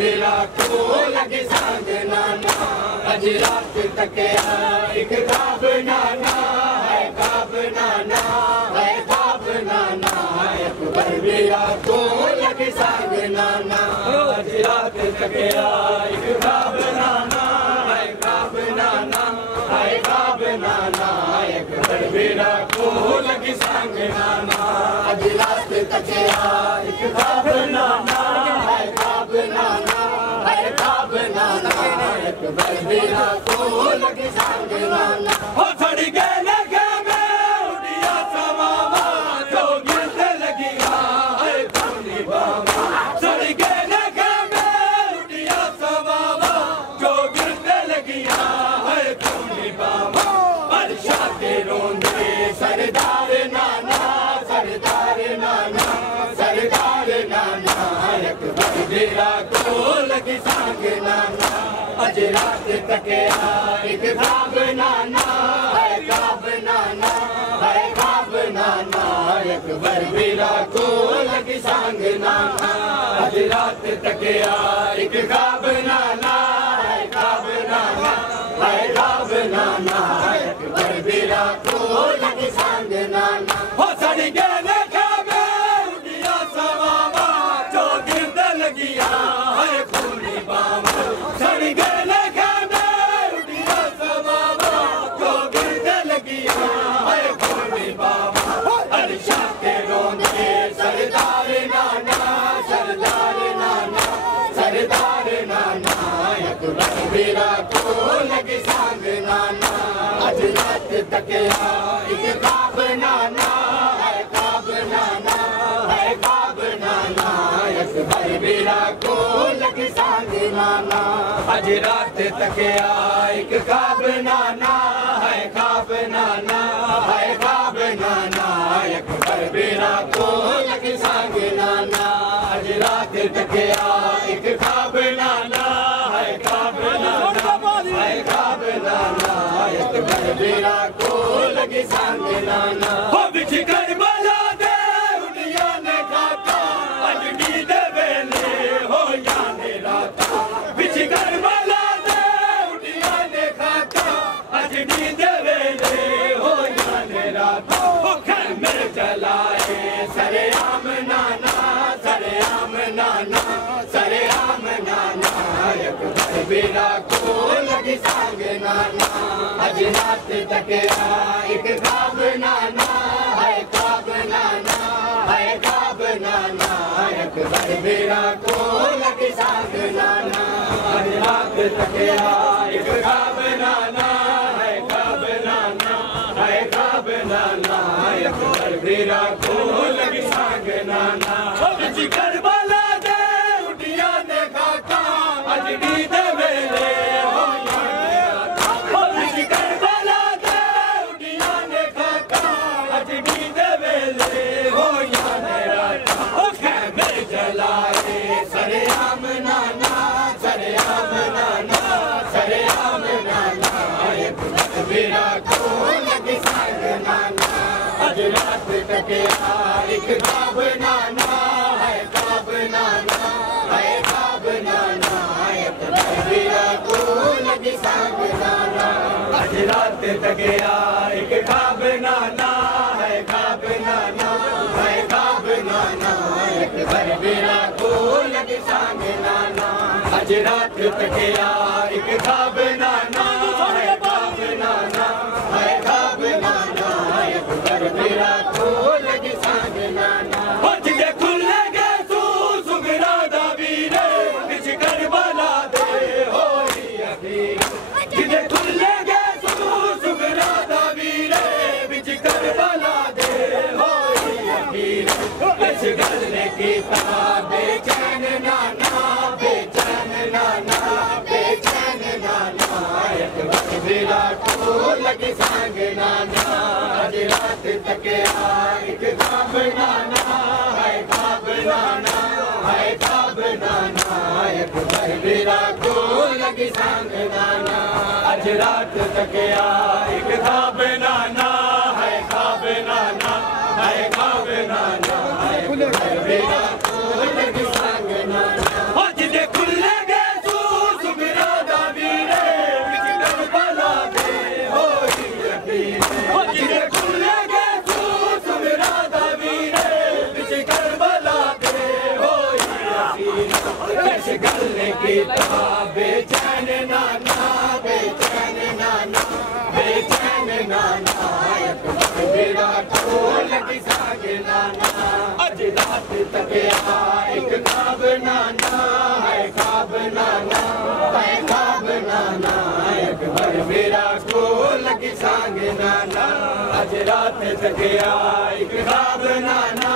मेरा को लगे सांग नाना, अज रात तक एक ख्वाब नाना है, ख्वाब नाना है, ख्वाब नाना अकबर मेरा को लगे सांग नाना, अज रात तक एक ख्वाब नाना है, ख्वाब नाना है, ख्वाब नाना अकबर मेरा को लगे सांग नाना, अज रात तक एक ख्वाब नाना है, ख्वाब नाना है, ख्वाब नाना अकबर मेरा को लगे सांग नाना। हो थोड़ी गए लगे में उड़िया समावा जो गिरने लगी है थोड़ी बाबा, थोड़ी गए लगे में उड़िया समावा जो गिरने लगी है थोड़ी बाबा, वर्षा के रोंदे सरदार नाना, सरदार नाना, सरदार नाना अकबर मेरा को लगे सांग नाना, अज रात तक एक ख्वाब नाना है, ख्वाब नाना है, ख्वाब नाना अकबर मेरा को लगे सांग नाना, अज रात तक एक ख्वाब नाना है, ख्वाब नाना है, ख्वाब नाना अकबर मेरा को लगे सांग नाना। हो सड़ी गए खाबे उड़िया समावा जो गिरने लगी है खूनी बाबा, सड़ी गए मेरा को लगे सांग नाना, अज रात तक एक ख्वाब नाना है, ख्वाब नाना है, ख्वाब नाना अकबर मेरा को लगे सांग नाना, अज रात तक एक ख्वाब नाना है, ख्वाब नाना है, ख्वाब नाना अकबर मेरा को लगे सांग नाना, अज रात तक एक ख्वाब नाना है, ख्वाब मेरा को लगे सांग नाना। हो बिछ करबला दे उड़िया ने खाता, अज नींद वेले हो याने राता, बिछ करबला दे उड़िया ने खाता, अज नींद वेले हो याने राता, हो खैमर जलाए सरेआम नाना, सरेआम नाना, सरेआम नाना अकबर मेरा को लगे सांग नाना, अज रात तक एक ख्वाब नाना है, ख्वाब नाना है, ख्वाब नाना अकबर मेरा को लगे सांग नाना, अज रात तक एक ख्वाब नाना है, ख्वाब नाना है, ख्वाब नाना अकबर मेरा को लगे सांग नाना। करबला दे उड़िया ने खाता, अज नींद वेले हो जलाए सरेआम नाना, सरेआम नाना, सरेआम नाना अकबर मेरा को लगे सांग नाना, अज रात तक एक ख्वाब नाना है, ख्वाब नाना है, ख्वाब नाना अकबर मेरा को लगे सांग नाना, अज रात तक एक ख्वाब नाना है, ख्वाब नाना है, ख्वाब नाना अकबर मेरा को लगे सांग नाना, अज रात तक एक ख्वाब नाना है, ख्वाब नाना है, ख्वाब नाना अकबर मेरा को लगे सांग नाना। हो जिदे खुले गए तू सुगरा दा वीरे, बिच करबला दे होई अखीर, जिदे खुले गए तू सुगरा दा वीरे, बिच करबला दे होई अखीर, इस गल ने कीता बेचैन नाना, बेचैन नाना, बेचैन नाना अकबर मेरा को लगे सांग नाना, अज रात तक एक ख्वाब नाना है, ख्वाब नाना है, ख्वाब नाना अकबर मेरा को लगे सांग नाना, अज रात तक एक ख्वाब नाना है, ख्वाब नाना है, ख्वाब नाना अकबर मेरा को लगे सांग नाना। हो जिदे खुले कीता बेचैन नाना बेचैन नाना बेचैन नाना अकबर मेरा कोल लगी सांग नाना अज रात तकिया एक ख्वाब नाना है ख्वाब नाना है ख्वाब नाना अकबर मेरा कोल लगी सांग नाना अज रात तकिया एक ख्वाब नाना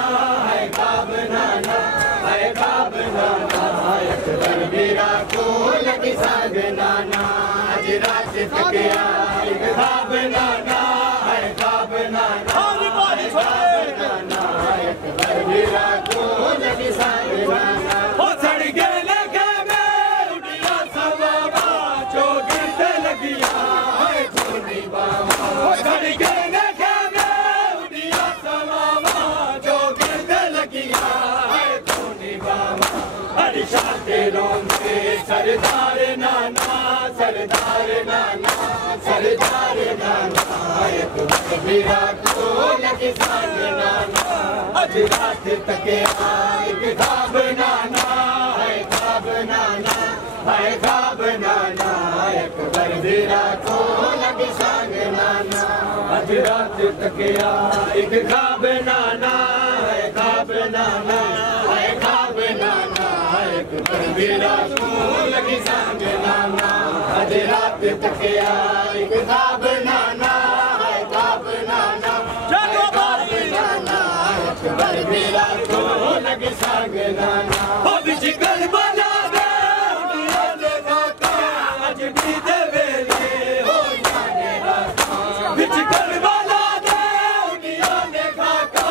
है ख्वाब नाना है ख्वाब नाना अकबर मेरा कोल लगी सांग नाना अज रात तकिया एक ख्वाब नाना है ख्वाब नाना है ख्वाब नाना अकबर मेरा कोल लगी सांग नाना हो सड़ गए लगे में उड़िया सवाबा जो गिरते लगिया है छोटी बाबा हो सड़ गए लगे में उड़िया सवाबा जो गिरते लगिया है छोटी बाबा हरिशाते रोंदे सरदार नाना सरदार नाना सरदार नाना अकबर मेरा कोल लगी सांग नाना अज रात तकिया एक ख्वाब नाना है ख्वाब नाना है ख्वाब नाना अकबर मेरा कोल लगी सांग नाना अज रात तकिया एक ख्वाब नाना है ख्वाब नाना है ख्वाब नाना अकबर मेरा कोल लगी सांग नाना अज रात तकिया एक ख्वाब नाना है ख्वाब नाना अकबर मेरा कोल लगी सांग नाना हो बिच करबला दे उड़िया दे गाता अज भी दे वेले हो याने राता बिच करबला दे उड़िया दे गाता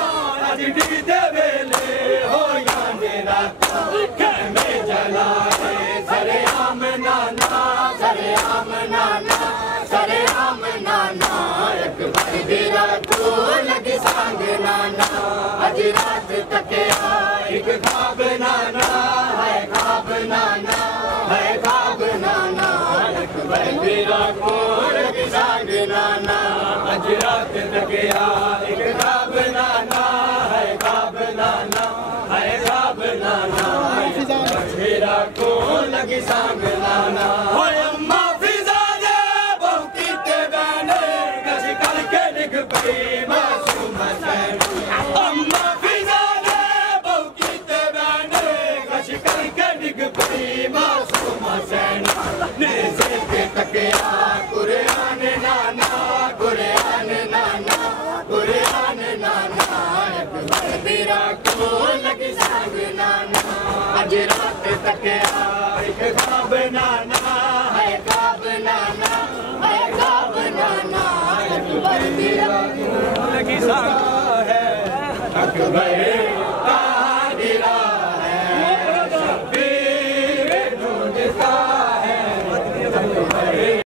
अज भी दे वेले हो याने राता कहमे जलाए सरेआम नाना सरेआम नाना सरेआम नाना अकबर मेरा कोल लगी सांग नाना अज रात तकिया एक ख्वाब नाना है ख्वाब नाना है ख्वाब नाना अकबर मेरा कोल लगी सांग नाना अज रात तकिया एक ख्वाब नाना है ख्वाब नाना है ख्वाब नाना अकबर मेरा कोल लगी सांग नाना अम्मा फिजा दे बहु कीते बहने गश करके लिख पई मासूम हसैन अम्मा फिजा दे बहु कीते बहने गश करके लिख पई मासूम हसैन नेज़े पे तकिया कुरान नाना कुरान नाना कुरान नाना अकबर मेरा कोल लगी सांग नाना अज रात तकिया एक ख्वाब नाना है ख्वाब नाना है ख्वाब नाना अकबर मेरा कोल लगी सांग है अकबर